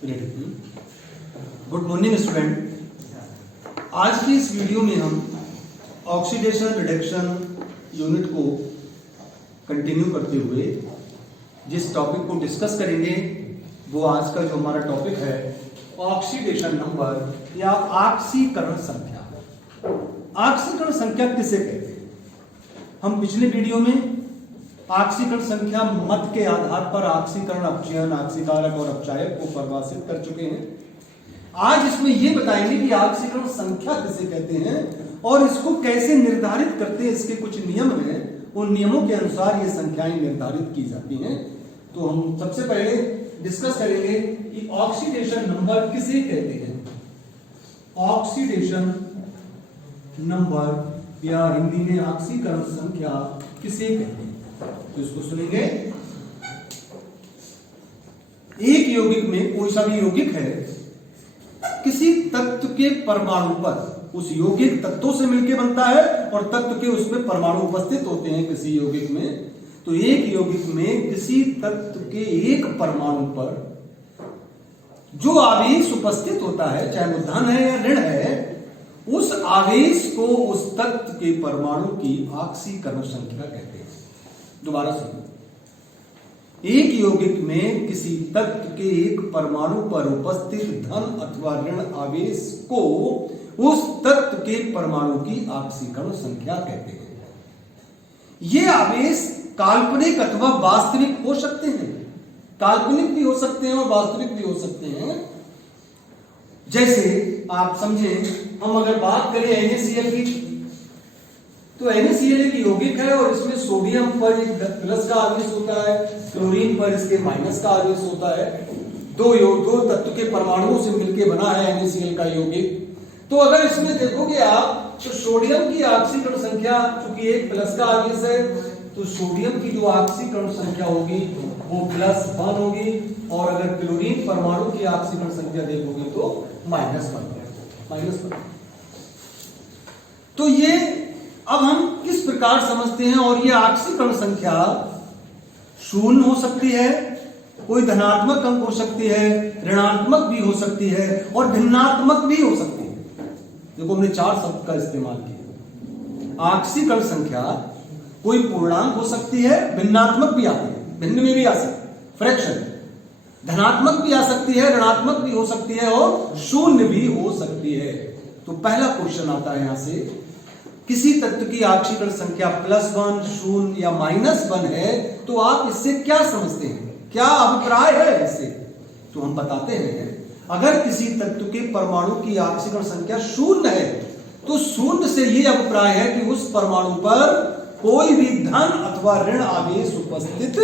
Good morning student. आज की इस वीडियो में हम ऑक्सीडेशन रिडक्शन यूनिट को कंटिन्यू करते हुए जिस टॉपिक को डिस्कस करेंगे वो आज का जो हमारा टॉपिक है ऑक्सीडेशन नंबर या ऑक्सीकरण संख्या। ऑक्सीकरण संख्या किसे कहते हैं? हम पिछले वीडियो में ऑक्सीकरण संख्या मत के आधार पर ऑक्सीकरण, अपचयन, ऑक्सीकारक और अपचायक को परिभाषित कर चुके हैं। आज इसमें यह बताएंगे कि ऑक्सीकरण संख्या किसे कहते हैं और इसको कैसे निर्धारित करते हैं। इसके कुछ नियम हैं, उन नियमों के अनुसार ये संख्याएं निर्धारित की जाती हैं। तो हम सबसे पहले डिस्कस करेंगे कि ऑक्सीडेशन नंबर किसे कहते हैं। ऑक्सीडेशन नंबर या हिंदी में ऑक्सीकरण संख्या किसे कहते हैं, तो इसको सुनेंगे। एक यौगिक में, कोई सा भी यौगिक है, किसी तत्व के परमाणु पर, उस यौगिक तत्वों से मिलकर बनता है और तत्व के उसमें परमाणु उपस्थित होते हैं किसी यौगिक में। तो एक यौगिक में किसी तत्व के एक परमाणु पर जो आवेश उपस्थित होता है, चाहे वो धन है या ऋण है, उस आवेश को उस तत्व के परमाणु की ऑक्सीकरण संख्या कहते हैं। दोबारा सुनिए, एक यौगिक में किसी तत्व के एक परमाणु पर उपस्थित धन अथवा ऋण आवेश को उस तत्व के परमाणु की ऑक्सीकरण संख्या कहते हैं। ये आवेश काल्पनिक अथवा वास्तविक हो सकते हैं, काल्पनिक भी हो सकते हैं और वास्तविक भी हो सकते हैं। जैसे आप समझें, हम अगर बात करें NaCl की, तो NaCl एक यौगिक है और इसमें सोडियम पर एक प्लस का आवेश होता है, क्लोरीन पर इसके माइनस का आवेश होता है। दो तत्व के परमाणुओं से मिलकर बना है NaCl का यौगिक। तो अगर इसमें देखोगे आप, तो सोडियम की ऑक्सीकरण संख्या, चूंकि एक प्लस का आवेश है, तो सोडियम की जो ऑक्सीकरण संख्या होगी वो +1 होगी, और अगर क्लोरीन परमाणु की ऑक्सीकरण संख्या देखोगे तो -1। तो ये अब हम किस प्रकार समझते हैं, और ये ऑक्सीकरण संख्या शून्य हो सकती है, कोई धनात्मक अंक हो सकती है, ऋणात्मक भी हो सकती है और भिन्नात्मक भी हो सकती है। देखो, हमने 4 शब्द का इस्तेमाल किया। ऑक्सीकरण संख्या कोई पूर्णांक हो सकती है, भिन्नात्मक भी आती है, भिन्न में भी आ सकती है, फ्रैक्शन, धनात्मक भी आ सकती है, ऋणात्मक भी हो सकती है और शून्य भी हो सकती है। तो पहला क्वेश्चन आता है यहां से, किसी तत्व की ऑक्सीकरण संख्या +1, 0 या -1 है, तो आप इससे क्या समझते हैं, क्या अभिप्राय है इससे? तो हम बताते हैं, अगर किसी तत्व के परमाणु की ऑक्सीकरण संख्या 0 है, तो 0 से यह अभिप्राय है कि उस परमाणु पर कोई भी धन अथवा ऋण आवेश उपस्थित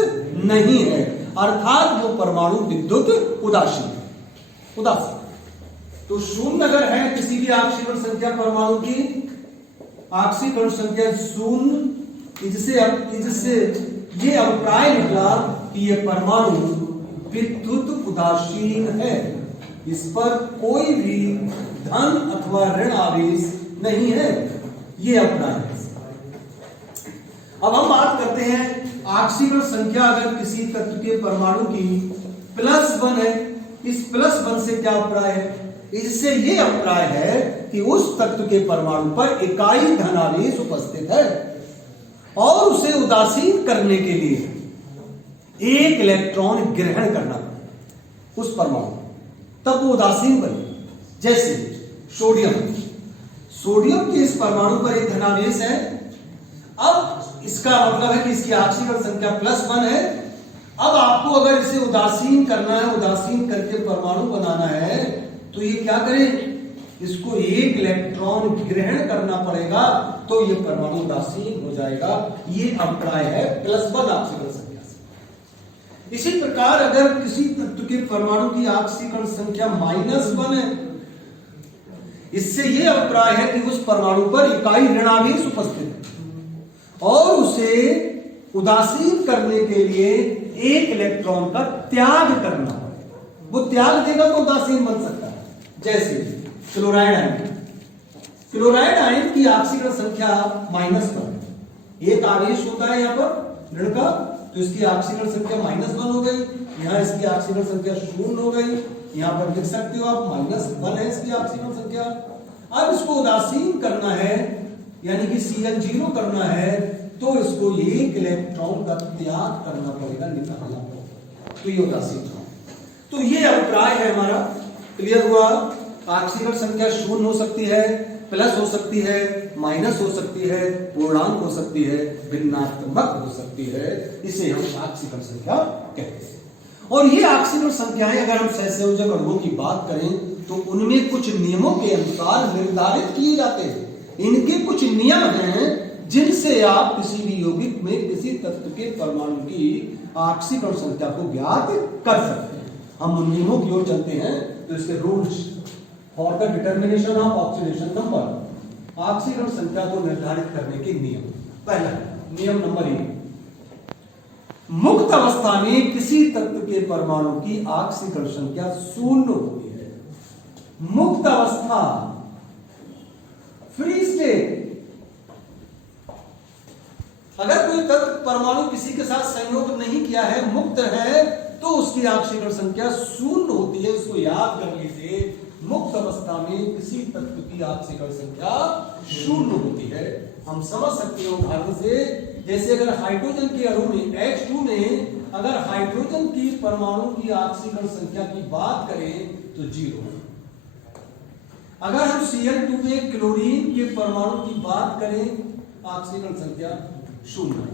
नहीं है, अर्थात वो परमाणु विद्युत उदासीन है। तो 0 अगर है किसी भी ऑक्सीकरण संख्या परमाणु की, ऑक्सीकरण संख्या 0, इससे ये अभिप्राय निकला कि ये परमाणु विद्युत उदासीन है, इस पर कोई भी धन अथवा ऋण आवेश नहीं है, ये अभिप्राय है। अब हम बात करते हैं ऑक्सीकरण संख्या अगर किसी तत्व के परमाणु की +1 है, इस +1 से क्या अभिप्राय है? इससे यह अभिप्राय है कि उस तत्व के परमाणु पर इकाई धनावेश उपस्थित है और उसे उदासीन करने के लिए एक इलेक्ट्रॉन ग्रहण करना पड़ेगा उस परमाणु, तब वो उदासीन बने। जैसे सोडियम के इस परमाणु पर एक धनावेश है, अब इसका मतलब है कि इसकी ऑक्सीकरण संख्या +1 है। अब आपको अगर इसे उदासीन करना है, उदासीन करके परमाणु बनाना है, तो ये क्या करें, इसको एक इलेक्ट्रॉन ग्रहण करना पड़ेगा, तो ये परमाणु उदासीन हो जाएगा। ये अभिप्राय है +1 ऑक्सीकरण संख्या से। इसी प्रकार अगर किसी तत्व के परमाणु की ऑक्सीकरण संख्या -1 है, इससे यह अभिप्राय है कि उस परमाणु पर इकाई ऋणावेश उपस्थित है और उसे उदासीन करने के लिए एक इलेक्ट्रॉन का त्याग करना पड़ेगा। वो त्याग देगा तो उदासीन बन सकता है। जैसे क्लोराइड आयन की ऑक्सीकरण संख्या -1, एक आवेश होता है यहां पर ऋण का, तो इसकी ऑक्सीकरण संख्या -1 हो गई, यहाँ इसकी ऑक्सीकरण संख्या 0 हो गई, यहाँ पर लिख सकते हो आप -1 है इसकी ऑक्सीकरण संख्या। अब इसको उदासीन करना है, यानी कि Cl 0 करना है, तो इसको एक इलेक्ट्रॉन का त्याग करना पड़ेगा, निकालना पड़ेगा, तो ये उदासीन। तो ये अभिप्राय है हमारा, क्लियर हुआ। ऑक्सीकरण संख्या 0 हो सकती है, प्लस हो सकती है, माइनस हो सकती है, पूर्णांक हो सकती है, भिन्नात्मक हो सकती है, इसे हम ऑक्सीकरण संख्या कहते हैं। और ये ऑक्सीकरण संख्याएं अगर हम सहसंयोजक अणुओं की बात करें तो उनमें कुछ नियमों के अनुसार निर्धारित किए जाते हैं। इनके कुछ नियम हैं जिनसे आप किसी भी यौगिक में किसी तत्व के परमाणु की ऑक्सीकरण संख्या को ज्ञात कर सकते हैं। हम उन नियमों की ओर चलते हैं, तो इसके rules for the determination of oxidation number, ऑक्सीकरण संख्या को निर्धारित करने के नियम। पहला नियम नंबर 1, मुक्त अवस्था में किसी तत्व के परमाणु की ऑक्सीकरण संख्या 0 होती है। मुक्त अवस्था, फ्री स्टेट, अगर कोई तत्व परमाणु किसी के साथ संयोग नहीं किया है, मुक्त है, तो उसकी ऑक्सीकरण संख्या 0 होती है। उसको याद कर लीजिए, मुक्त अवस्था में किसी तत्व की ऑक्सीकरण संख्या 0 होती है। हम समझ सकते हैं उदाहरण से, जैसे अगर हाइड्रोजन के अणु में H2 में अगर हाइड्रोजन की परमाणु की ऑक्सीकरण संख्या की बात करें तो 0 है। अगर हम Cl2 में क्लोरीन के परमाणु की बात करें, ऑक्सीकरण संख्या 0 है।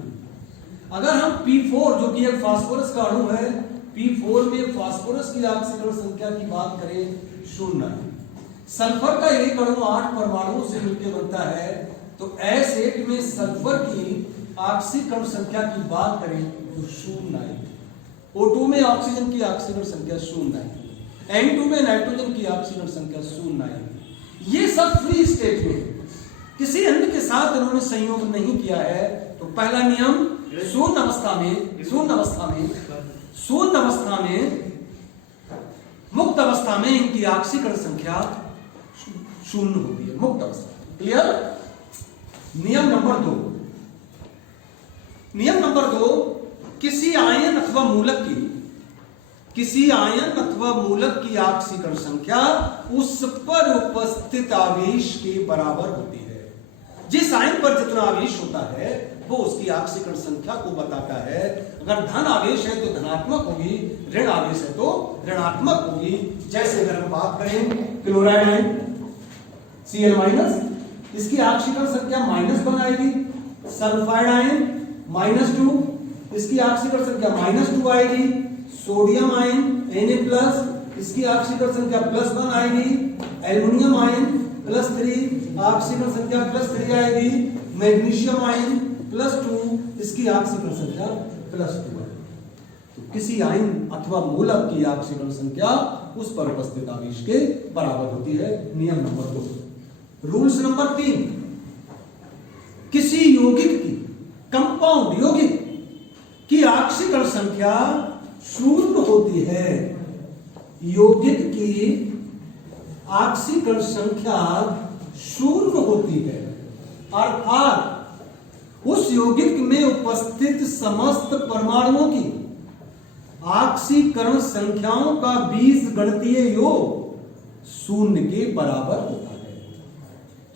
अगर हम P4 जो कि एक फास्फोरस का अणु है, P4 में फास्फोरस की ऑक्सीकरण संख्या की बात करें 0 है। सल्फर का एक अणु 8 परमाणुओं से मिलकर बनता है, तो S8 में सल्फर की ऑक्सीकरण संख्या की बात करें तो 0 है। O2 में ऑक्सीजन की ऑक्सीकरण संख्या 0 है। N2 में नाइट्रोजन की ऑक्सीकरण संख्या 0 है। ये सब फ्री स्टेट में, किसी अन्य के साथ उन्होंने संयोग नहीं किया है। तो पहला नियम, शून्य अवस्था में मुक्त अवस्था में इनकी ऑक्सीकरण संख्या 0 होती है, मुक्त अवस्था। क्लियर। नियम नंबर 2, किसी आयन अथवा मूलक की ऑक्सीकरण संख्या उस पर उपस्थित आवेश के बराबर होती है। जिस आयन पर जितना आवेश होता है वो उसकी ऑक्सीकरण संख्या को बताता है। अगर धन आवेश है तो धनात्मक होगी, ऋण आवेश है तो ऋणात्मक होगी। जैसे अगर हम बात करें क्लोराइड आयन Cl-, इसकी ऑक्सीकरण संख्या -1 आएगी। सल्फाइड आयन -2, इसकी ऑक्सीकरण संख्या -2 आएगी। सोडियम आयन Na+, इसकी ऑक्सीकरण संख्या +1 आएगी। एल्युमिनियम आयन +3, ऑक्सीकरण संख्या +3 आएगी। मैग्नीशियम आयन +2, इसकी ऑक्सीकरण संख्या +2 है। तो किसी आयन अथवा मूलक की ऑक्सीकरण संख्या उस पर उपस्थित आवेश के बराबर होती है। नियम नंबर 2। रूल्स नंबर 3, किसी यौगिक की, कंपाउंड यौगिक की ऑक्सीकरण संख्या 0 होती है। यौगिक की ऑक्सीकरण संख्या 0 होती है, अर्थात उस यौगिक में उपस्थित समस्त परमाणुओं की ऑक्सीकरण संख्याओं का बीजगणितीय योग 0 के बराबर होता है।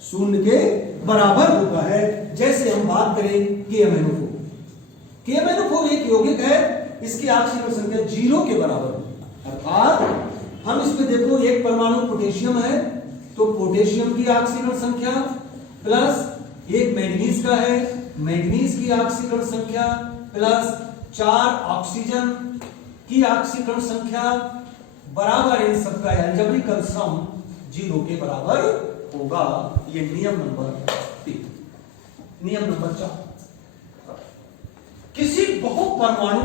0 के बराबर होता है। जैसे हम बात करें KMnO4, KMnO4 एक यौगिक है, इसकी ऑक्सीकरण संख्या 0 के बराबर है। अर्थात हम इसमें देखो, एक परमाणु पोटेशियम है, तो पोटेशियम की ऑक्सीकरण संख्या प्लस एक मैग्नीज का है, मैग्नीज की ऑक्सीकरण संख्या प्लस 4 ऑक्सीजन की ऑक्सीकरण संख्या बराबर, इन सबका अलजेब्रिकल सम 0 के बराबर होगा। ये नियम नंबर 3। नियम नंबर 4, किसी बहुपरमाणु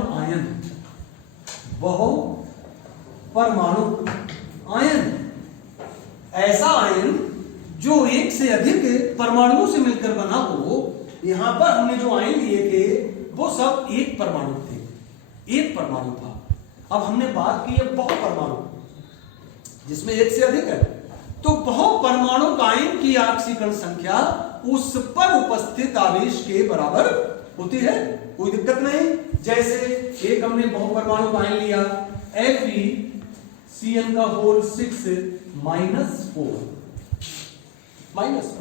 आयन, ऐसा आयन जो एक से अधिक परमाणुओं से मिलकर बना हो। यहां पर हमने जो आयन लिए थे वो सब एक परमाणु थे, एक परमाणु था। अब हमने बात की है बहुपरमाणु, जिसमें एक से अधिक है। तो बहुपरमाणु आयन की ऑक्सीकरण संख्या उस पर उपस्थित आवेश के बराबर होती है। कोई दिक्कत नहीं। जैसे एक हमने बहुपरमाणु आयन लिया FeCN का होल 6 -4 -4,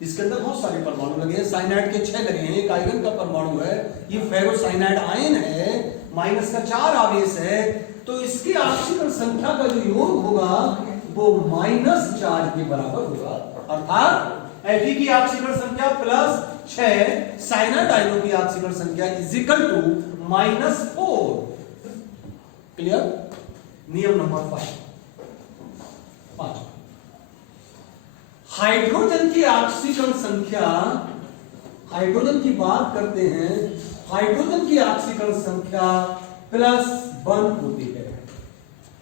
इसके अंदर बहुत सारे परमाणु लगे हैं, साइनाइड के 6 लगे हैं, एक आयरन का परमाणु है, ये फेरोसाइनाइड आयन है, माइनस का 4 आवेश है, तो इसकी ऑक्सीकरण संख्या का जो योग होगा वो -4 के बराबर होगा। अर्थात Fe की ऑक्सीकरण संख्या +6 साइनाइड आयनों की ऑक्सीकरण संख्या इक्वल टू -4। क्लियर? नियम नंबर 5, हाइड्रोजन की ऑक्सीकरण संख्या, हाइड्रोजन की बात करते हैं, हाइड्रोजन की ऑक्सीकरण संख्या +1 होती है,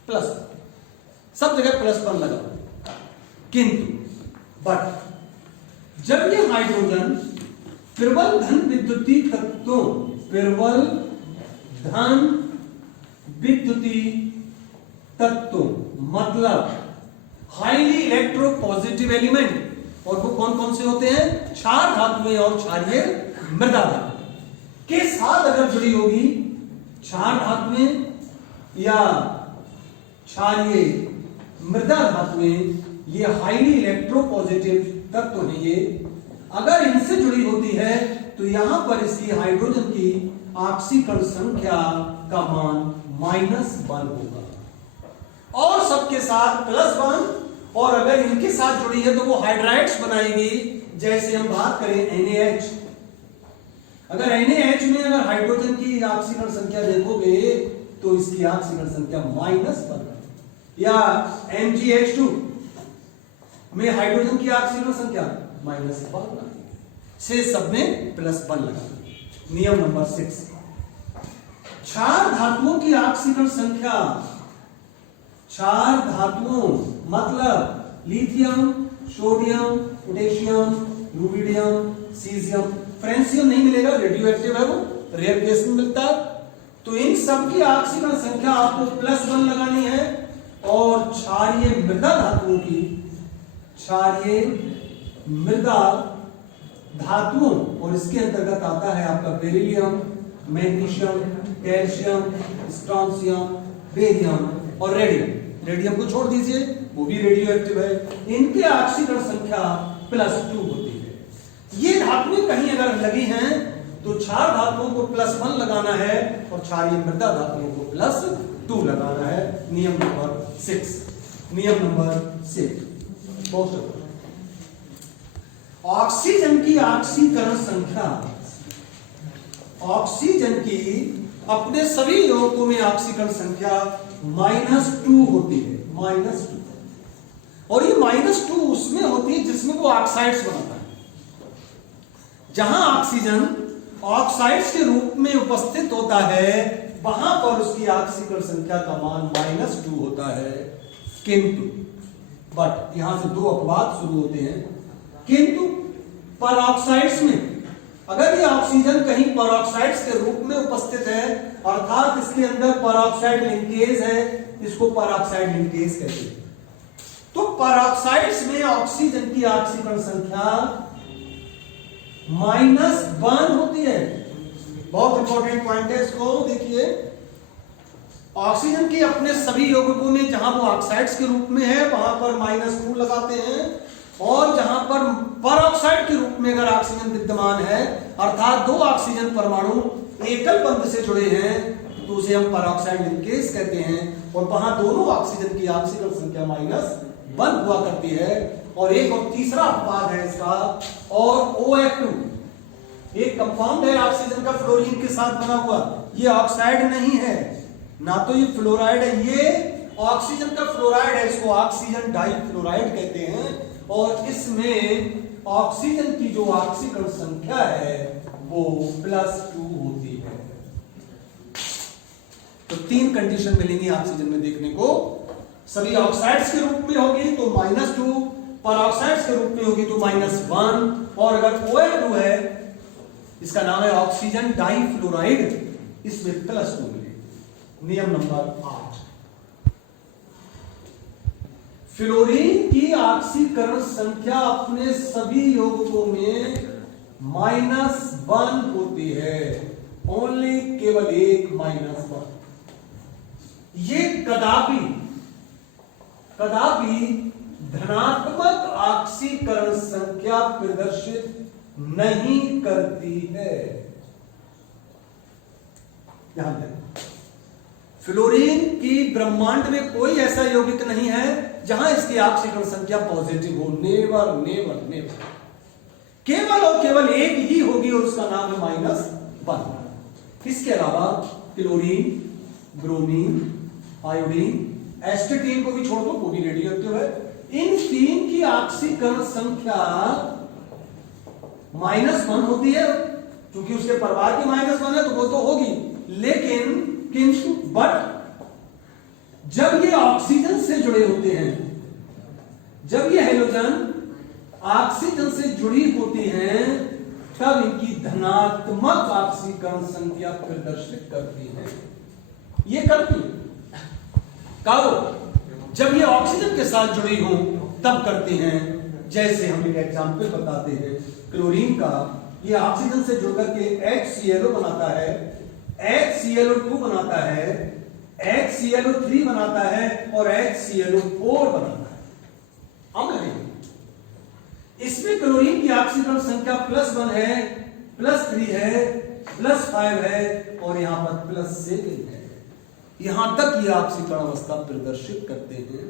प्लस, सब जगह +1 लगा, किंतु बट जब ये हाइड्रोजन प्रबल धन विद्युतीय तत्वों, प्रबल धन विद्युतीय तत्वों मतलब हाईली इलेक्ट्रोपॉजिटिव एलिमेंट, और वो कौन कौन से होते हैं? क्षार धातुएं और क्षारीय मृदा धातु के साथ अगर जुड़ी होगी, क्षार धातुएं या क्षारीय मृदा धातुएं, ये हाईली इलेक्ट्रोपॉजिटिव तत्व है, ये अगर इनसे जुड़ी होती है तो यहां पर इसकी हाइड्रोजन की ऑक्सीकरण संख्या का मान -1 होगा, और सबके साथ +1, और अगर इनके साथ जुड़ी है तो वो हाइड्राइड्स बनाएंगी। जैसे हम बात करें NaH, अगर NaH में अगर हाइड्रोजन की ऑक्सीकरण संख्या देखोगे तो इसकी ऑक्सीकरण संख्या -1, या MgH2 में हाइड्रोजन की ऑक्सीकरण संख्या -1, से सब में +1 लगा। नियम नंबर 6, क्षार धातुओं की ऑक्सीकरण संख्या, क्षार धातुओं मतलब lithium, sodium, potassium, rubidium, caesium, francium नहीं मिलेगा, रेडियो एक्टिव है, वो रेयर केस में मिलता है, तो इन सब की ऑक्सीकरण संख्या आपको +1 लगानी है, और क्षारीय मृदा धातुओं की, क्षारीय मृदा धातुओं, और इसके अंतर्गत आता है आपका beryllium, magnesium, calcium, strontium, barium और रेडियम। रेडियम को छोड़ दीजिए, वो भी रेडियो एक्टिव है, इनके ऑक्सीकरण संख्या +2 होती है। ये धातुएं कहीं अगर लगी हैं तो क्षार धातुओं को +1 लगाना है और क्षारीय मृदा धातुओं को +2 लगाना है। नियम नंबर 6, नियम नंबर 6, ऑक्सीजन की ऑक्सीकरण संख्या, ऑक्सीजन की अपने सभी यौगिकों में ऑक्सीकरण संख्या -2 होती है, -2, और ये -2 उसमें होती है जिसमें वो ऑक्साइड्स बनाता है। जहां ऑक्सीजन ऑक्साइड्स के रूप में उपस्थित होता है वहां पर उसकी ऑक्सीकरण संख्या का मान -2 होता है, किंतु बट यहां से 2 अपवाद शुरू होते हैं, किंतु परऑक्साइड्स में अगर ये ऑक्सीजन कहीं परऑक्साइड्स के रूप में उपस्थित है, अर्थात इसके अंदर परऑक्साइड लिंकेज है, इसको परऑक्साइड लिंकेज कहते हैं, तो परऑक्साइड्स में ऑक्सीजन की ऑक्सीकरण संख्या -1 होती है। बहुत इंपॉर्टेंट पॉइंट है, इसको देखिए, ऑक्सीजन की अपने सभी यौगिकों में जहां वो ऑक्साइड्स के रूप में है वहां पर -2 लगाते हैं, और जहां पर परऑक्साइड के रूप में अगर ऑक्सीजन विद्यमान है, अर्थात 2 ऑक्सीजन परमाणु एकल बंध से जुड़े हैं, तो उसे हम परऑक्साइड लिंकेज कहते हैं, और वहां दोनों ऑक्सीजन की ऑक्सीकरण संख्या -1 हुआ करती है। और एक और तीसरा अपवाद है इसका, और OH2 एक कंपाउंड है ऑक्सीजन का फ्लोरीन के साथ बना हुआ, ये ऑक्साइड नहीं है, ना तो ये फ्लोराइड है, ये ऑक्सीजन का फ्लोराइड है, इसको ऑक्सीजन डाइफ्लोराइड कहते हैं, और इसमें ऑक्सीजन की जो ऑक्सीकरण संख्या है वो +2 होती है। तो 3 कंडीशन मिलेंगी ऑक्सीजन में देखने को, सभी ऑक्साइड्स के रूप में होगी तो -2, परऑक्साइड्स के रूप में होगी तो -1, और अगर OH2 है, इसका नाम है ऑक्सीजन डाइफ्लोराइड, इसमें +2 मिलेगी। नियम नंबर 8, फ्लोरीन की ऑक्सीकरण संख्या अपने सभी यौगिकों में -1 होती है, ओनली केवल एक -1। ये कदापि धनात्मक ऑक्सीकरण संख्या प्रदर्शित नहीं करती है। ध्यान दें, फ्लोरीन की ब्रह्मांड में कोई ऐसा यौगिक नहीं है जहां इसकी ऑक्सीकरण संख्या पॉजिटिव हो। Never never never. केवल और केवल एक ही होगी और उसका नाम है -1। इसके अलावा क्लोरीन, ब्रोमीन, आयोडीन, एस्टेटीन को भी छोड़ दो, वो भी रेडियो एक्टिव है। इन तीन की ऑक्सीकरण संख्या -1 होती है, क्योंकि उसके परिवार की -1 है तो वो तो होगी। लेकिन किंतु जब ये ऑक्सीजन से जुड़े होते हैं, जब ये हाइड्रोजन ऑक्सीजन से जुड़ी होती हैं, तब इनकी धनात्मक ऑक्सीकरण संख्या प्रदर्शित करती है। ये करती है कब? जब ये ऑक्सीजन के साथ जुड़ी हो तब करती हैं। जैसे हम एक एग्जांपल बताते हैं क्लोरीन का। ये ऑक्सीजन से जुड़कर के HClO बनाता है, HClO2 बनाता है, HClO3 बनाता है और HClO4 बनाता है। अम्ल है। इसमें क्लोरीन की ऑक्सीकरण संख्या +1 है, +3 है, +5 है और यहां पर +7 है। यहां तक ये ऑक्सीकरण अवस्था प्रदर्शित करते हैं।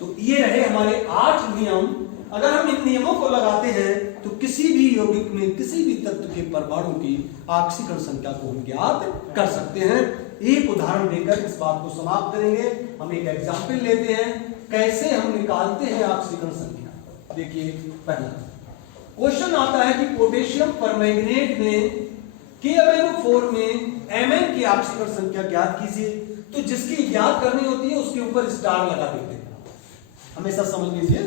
तो ये रहे हमारे 8 नियम। अगर हम इन नियमों को लगाते हैं तो किसी भी यौगिक में किसी भी तत्व के परमाणु की ऑक्सीकरण संख्या को हम ज्ञात कर सकते हैं। एक उदाहरण देकर इस बात को समाप्त करेंगे। हम एक एग्जाम्पल लेते हैं कैसे हम निकालते हैं ऑक्सीकरण संख्या। देखिए, पहला क्वेश्चन आता है कि पोटेशियम परमैंगनेट में KMnO4 में Mn की ऑक्सीकरण संख्या ज्ञात कीजिए। तो जिसकी ज्ञात करनी होती है उसके ऊपर स्टार लगा देते हैं। हमेशा समझ लीजिए,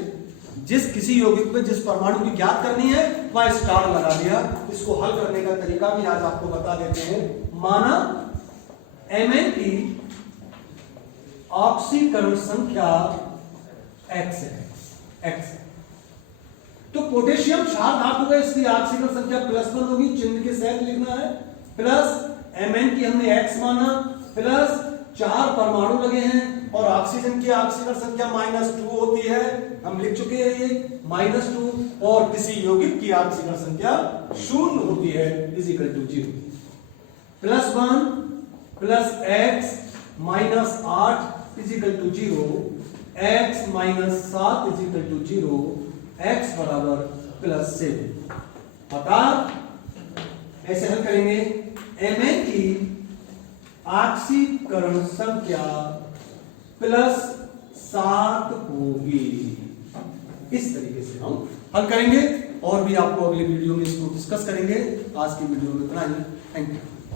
जिस किसी यौगिक में जिस परमाणु की ज्ञात करनी है वह स्टार लगा दिया। इसको हल करने का तरीका भी आज आपको बता देते हैं। माना Mn की ऑक्सीकरण संख्या X है। तो पोटेशियम क्षार धातु है, इसकी ऑक्सीकरण संख्या +1 होगी, चिन्ह के साथ लिखना है। प्लस Mn की हमने X माना, प्लस 4 परमाणु लगे हैं और ऑक्सीजन की ऑक्सीकरण संख्या -2 होती है। हम लिख चुके हैं ये -2। और किसी यौगिक की ऑक्सीकरण संख्या 0 होती है, =0। +1 + x -8 =0, x -7 =0, x +7। अतः ऐसे हल करेंगे। Mn की ऑक्सीकरण संख्या +7 होगी। इस तरीके से हम हल करेंगे और भी आपको अगले वीडियो में इसको डिस्कस करेंगे। आज की वीडियो में इतना ही। Thank you.